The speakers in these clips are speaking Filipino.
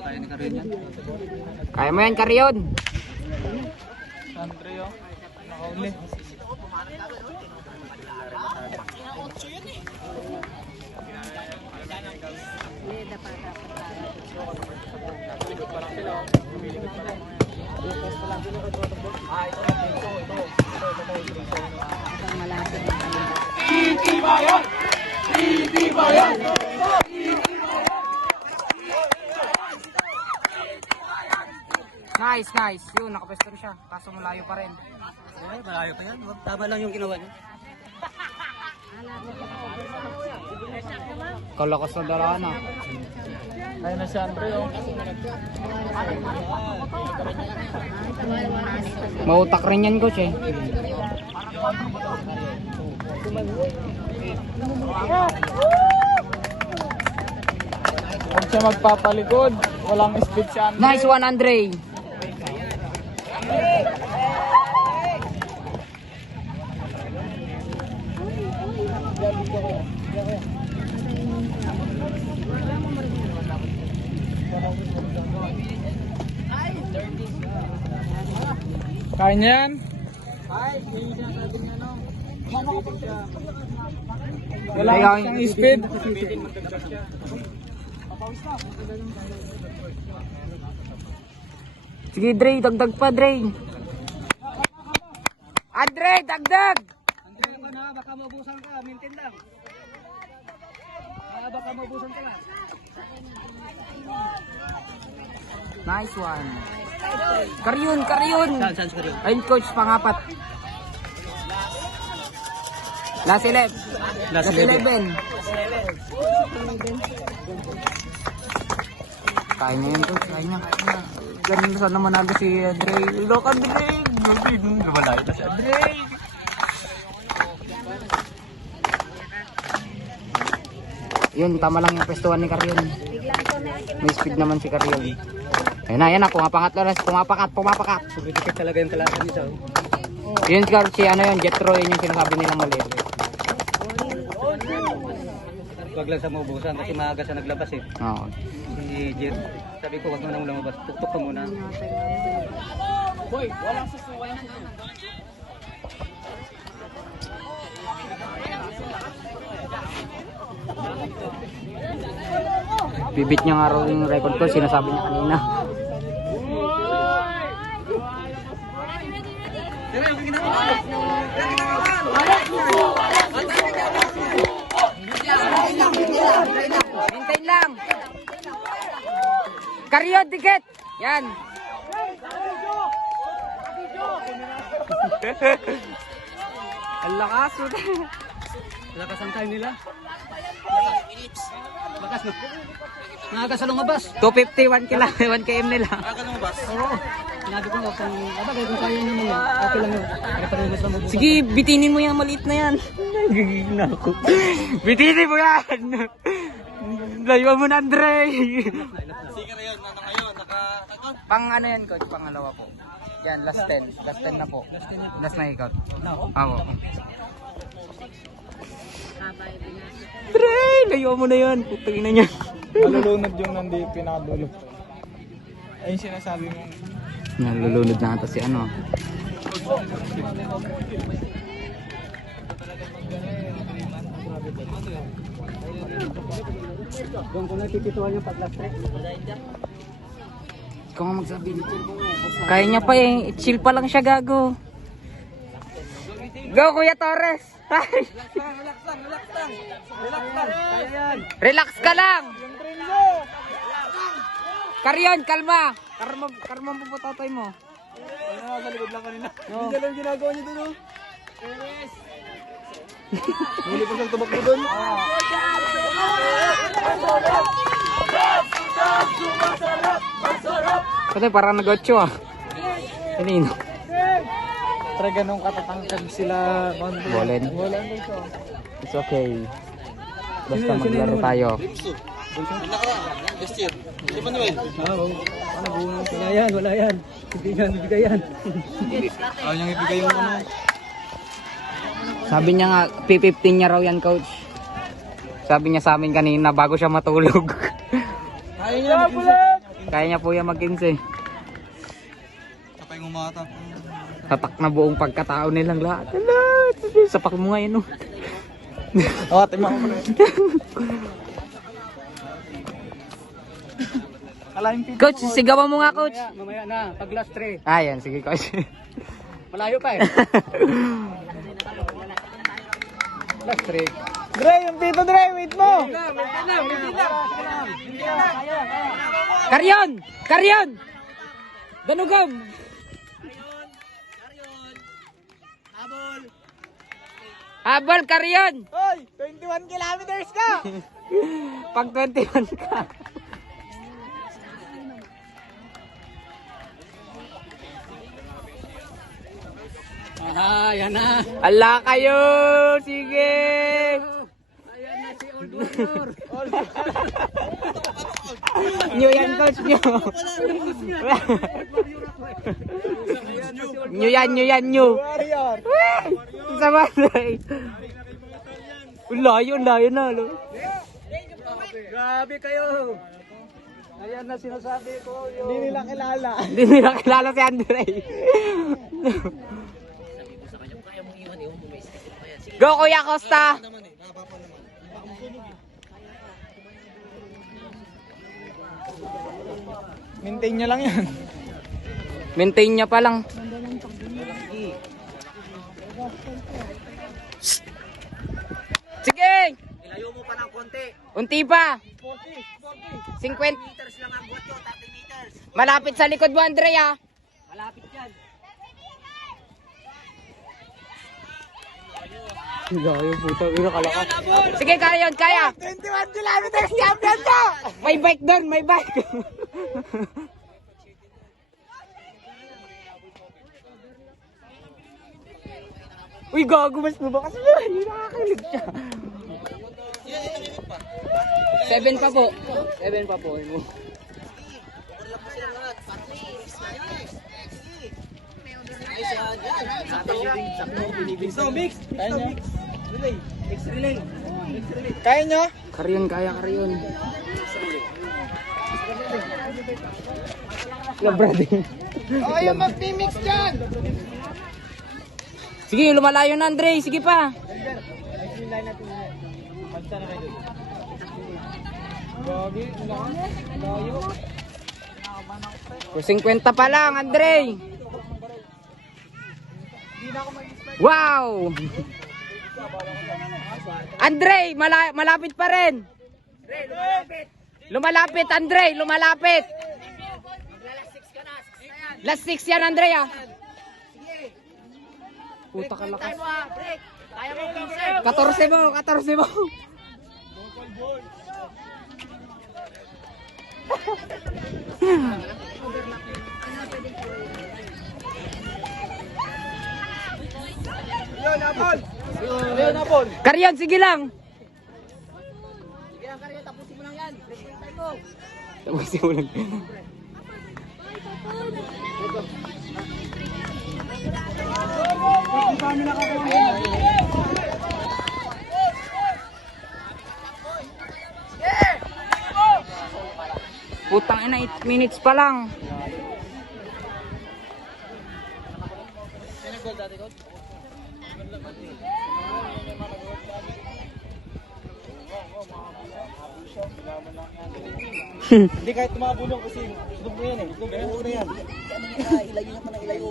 Kaya ni Karion yan. Kaya mo yan, Karion. Sandre yun. Nakauli. Nice, nice. Yun, nakapwesto siya. Kaso malayo pa rin. Malayo pa yan. Tama lang yung ginawa niya. Kalakas na daraan ah. Kaya na si Andre yun. Mautak rin yan, coach eh. Huwag siya magpapalikod. Walang speed si Andre. Nice one, Andre. Kaya niya yan? Wala siyang speed. Sige, Dre. Dagdag pa, Dre. Andre, dagdag! Andre ko na, baka mabusan ka. Maintain lang. Baka mabusan ka lang. Nice one. Karion, Karion. Saan si Karion? Ayun, coach, pangapat. Last 11. Last 11. Kaya niya yun, coach. Kaya niya. Ganun sana manalo si Andre. Look, Andre. Lumalayo na si Andre. Yun, tama lang yung pwestuhan ni Karion. May speed naman si Karion. Ayun na, pumapangat na. Pumapakat. Sumitikit talaga yung kalasan niya. Yun si ano yun, Jetro, yun yung sinasabi nilang mali. Huwag lang sa maubusan kasi maaga sa naglabas eh. Oo. Si Jet, sabi ko huwag mo nang lumabas. Tuktok ka muna. Boy, walang susuway na doon. Bibit niya nga raw yung record ko, sinasabi niya kanina. Maintain lang. Karion, dikit. Yan. Ang lakas. Lakas ang time nila. Lakas no. Maaga sa lumabas. 250, 1 km nila. Maaga lumabas. Oo. Sinabi ko nga kung abagay kung kaya nyo naman. Okay lang yun. Pare-parehas lang mabukas. Sige, bitinin mo yan, maliit na yan. Nagiging na ako. Bitinin mo yan. Layo mo na, Andre. Sige na yun. Ano ngayon? Pang ano yan, coach? Pangalawa po. Yan, last 10. Last 10 na po. Last na ikot. Oo. Andre, layo mo na yan. Putangin na niya. Malulunod yung nandi pinakadulo. Ayun sinasabi mo. Nalulunod na ata si ano. Doon ko nakikituan yung pag-last-track. Ikaw nga magsabi dito. Kaya niya pa eh. Chill pa lang siya, gago. Go, Kuya Torres! Relax lang. Kaya yan. Relax ka lang! Karion, kalma! Karma mo po tatay mo. Sa likod lang kanina. Hindi lang ginagawa niyo doon. Huli pa siyang tumakbo doon. Kasi parang nag-8 ah. Kanino? Tara ganun katatangkad sila. Bolen. It's okay. Basta maglaro tayo. Wala yan. Hindi nga bibigay yan. Ayaw niyang ibigay yung ano. Sabi niya nga, P15 niya raw yan, coach. Sabi niya sa amin kanina bago siya matulog. Ayaw niya. Kaya niya po yan mag-15. Kapag umatak. Tatak na buong pagkatao nilang lahat. Sapak mo ngayon, no? Oh, tima ko na. Coach, sigawan mo nga, coach. Mamaya na, pag last 3. Ayan, sige, coach. Malayo pa eh. Last 3. Dre, yung pito Dre, wait mo. Karyon! Karyon! Ganugam! Habol, Karyon! Hoy, 21 kilometers ka. Pag 21 ka. Ah, yan na. Ala kayo! Sige! Ayan na si Old Warrior. New yan, coach, new. New yan, new yan, new. Warrior. Sa bagay. Ang layo na. Lo. Grabe kayo. Ayan na sinasabi ko. Hindi nila kilala. Hindi nila kilala si Andre. Go, Kuya Costa! Maintain nyo lang yan. Maintain niya pa lang. Sige! Ilayo mo pa ng konti. Unti pa. 50. Meters lang ang buhat nyo, 30 meters. Malapit sa likod mo, Andre, ah. Malapit yan. Layo, puta. Kalakas. Sige, kaya yun, kaya. 21 kilometers, champion ka! May bike doon, may bike. Uy, gago, mas lumakas mo. Hindi nakakalig siya. 7 pa po. 7 pa po. So, mix. Relay. Mix relay. Kaya nyo? Karyon, kaya karyon. Labrading. O, yung mag-mix dyan. Sige, lumalayo na, Andre. Sige pa. Kung 50 pa lang, Andre. Wow! Andre, malapit pa rin. Lumalapit, Andre. Lumalapit. Last 6 yan, Andre, ah. Puta ka lakas. 14 mo, 14 mo. Leon, Apol. Leon, Apol. Karyon, sige lang. Tapusin mo lang. Putang ina, 8 minutes pa lang. Hindi kahit tumabulong kasi sunod mo yan eh. Sunod mo yan. Ilayo niya pa ng ilayo.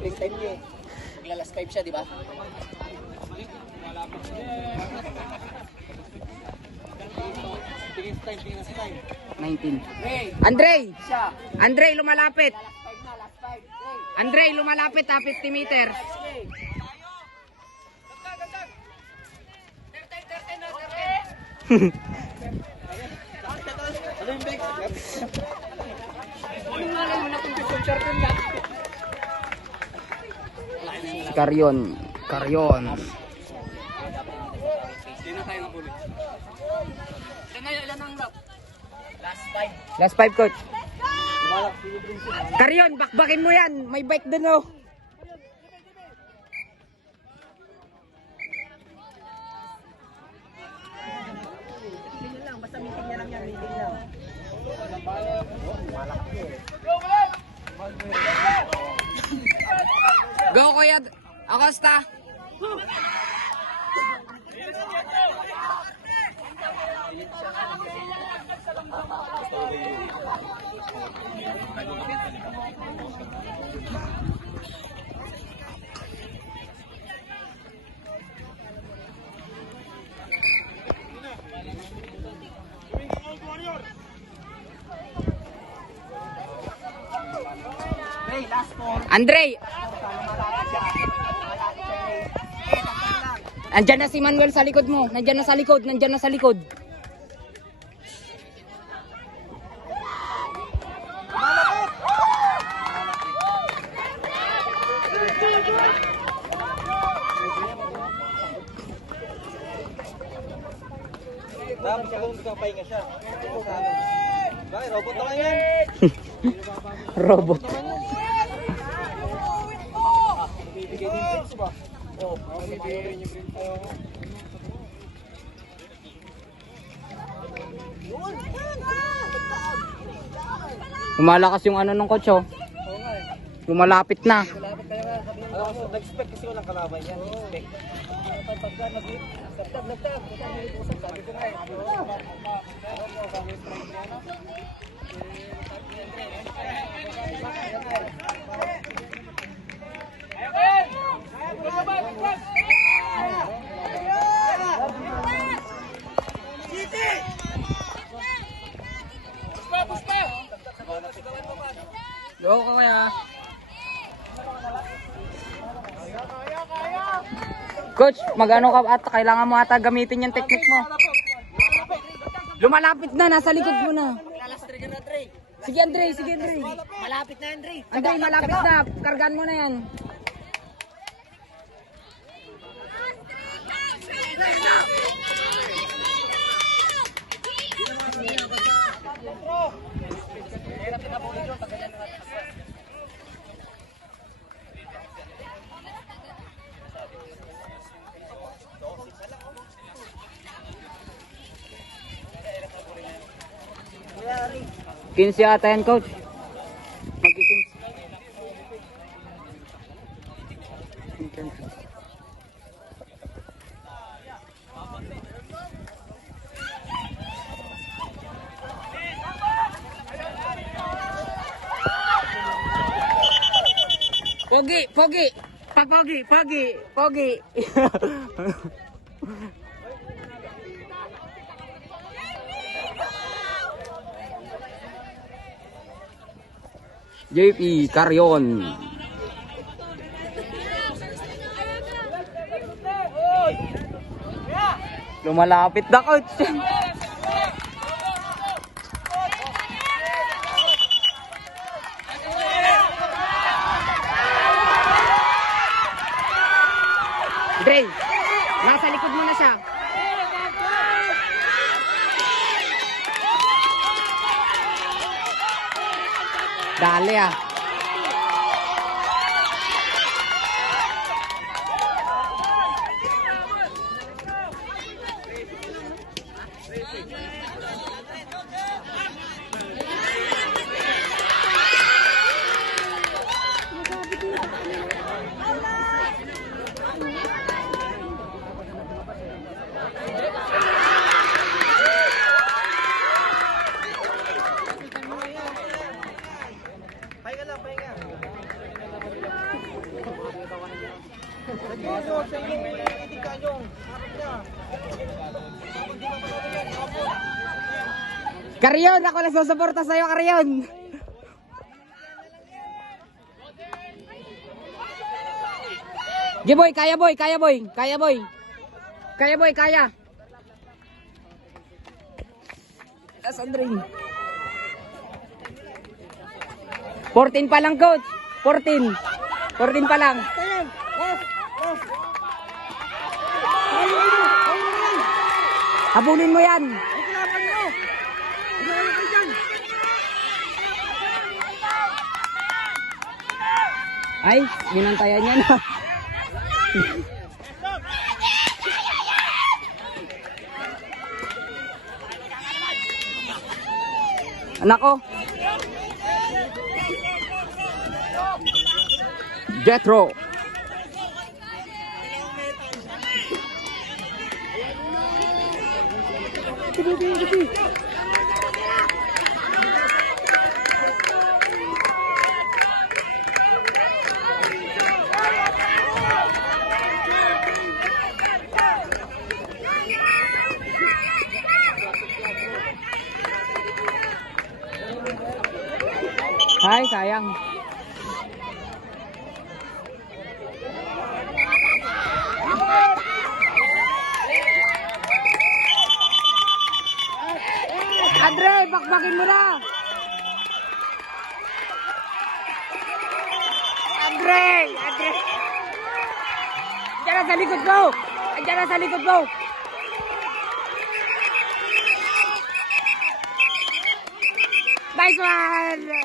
Break time niya eh. Maglalas 5 siya, di ba? Tingin time. 19. Andre! Andre, lumalapit. Andre, lumalapit ha, 50 meters. Ano yung bag? Karyon. Karyon. Last 5, coach. Karyon, bakbakin mo yan. May bike dun, oh. Basta meeting niya lang yan, meeting lang. Go, Kuya Acosta. Andre! Andyan na si Manuel sa likod mo. Nandyan na sa likod. Nandyan na sa likod. Dapat siya kung pahinga siya. Bakit? Robot na lang yan. Robot. Bibigay din drinks ba? Oo. Bibigay rin yung drinks. Lumalakas yung ano ng coach, oh. Lumalapit na. Nag-expect kasi walang kalaban yan. Expect. Pagka nag-lagtag, sabi ko nga eh. Go, Kuya. Coach, magano ka at kailangan mo ata gamitin yung technique mo. Lumalapit na, nasa likod mo na. Sige Andre, sige Andre. Malapit na Andre. Andre, malapit na. Kargan mo na yan. Kinsi ata yan, coach. Mag-15. Pogi, pogi. Pogi, pogi, pogi. JP Carrion. Lumalapit na, coach. Dre, nasa likod mo na siya. Dali ah. Pahinga lang, pahinga. Carrion, ako lang susuporta sa'yo, Carrion. Boy, kaya boy, kaya boy, kaya boy. Kaya boy, kaya. Tas Andre. 14 pa lang, coach. 14. 14 pa lang. Habulin mo yan. Ay, binantayan niya na. Anak ko. Jethro. Ay, sayang. Andre, bakbakin mo na! Andre! Andre! Andiyan na sa likod ko! Andiyan na sa likod ko! Nice one!